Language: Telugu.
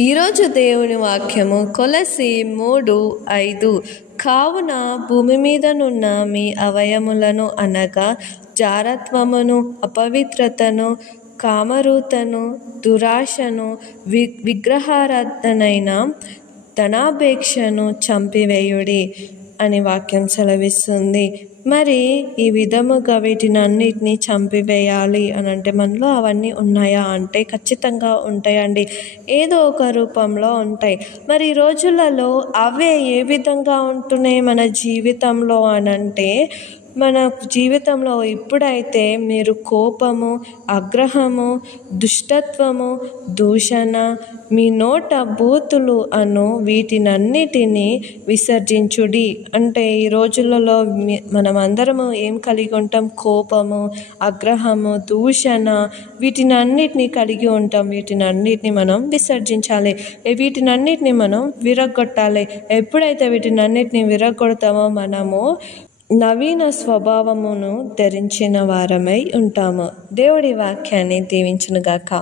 ఈరోజు దేవుని వాక్యము కొలస్సీ 3:5. కావున భూమి మీదనున్న మీ అవయములను అనగా జారత్వమును, అపవిత్రతను, కామరూతను, దురాశను, విగ్రహారాధనైన ధనాపేక్షను చంపివేయుడి అని వాక్యం సెలవిస్తుంది. మరి ఈ విధముగా వీటినన్నిటినీ చంపివేయాలి అని అంటే మనలో అవన్నీ ఉన్నాయా అంటే ఖచ్చితంగా ఉంటాయండి. ఏదో ఒక రూపంలో ఉంటాయి. మరి ఈ రోజులలో అవే ఏ విధంగా ఉంటున్నాయి మన జీవితంలో అనంటే, మన జీవితంలో ఇప్పుడైతే మీరు కోపము, ఆగ్రహము, దుష్టత్వము, దూషణ, మీ నోట బూతులు అను వీటినన్నిటినీ విసర్జించుడి. అంటే ఈ రోజులలో మనమందరము ఏం కలిగి ఉంటాం? కోపము, ఆగ్రహము, దూషణ వీటినన్నిటినీ కలిగి ఉంటాం. వీటినన్నిటిని మనం విసర్జించాలి. వీటినన్నిటిని మనం విరగొట్టాలి. ఎప్పుడైతే వీటినన్నిటిని విరగొడతామో మనము నవీన స్వభావమును ధరించిన వారమై ఉంటాము. దేవుడి వాక్యాన్ని దీవించునుగాక.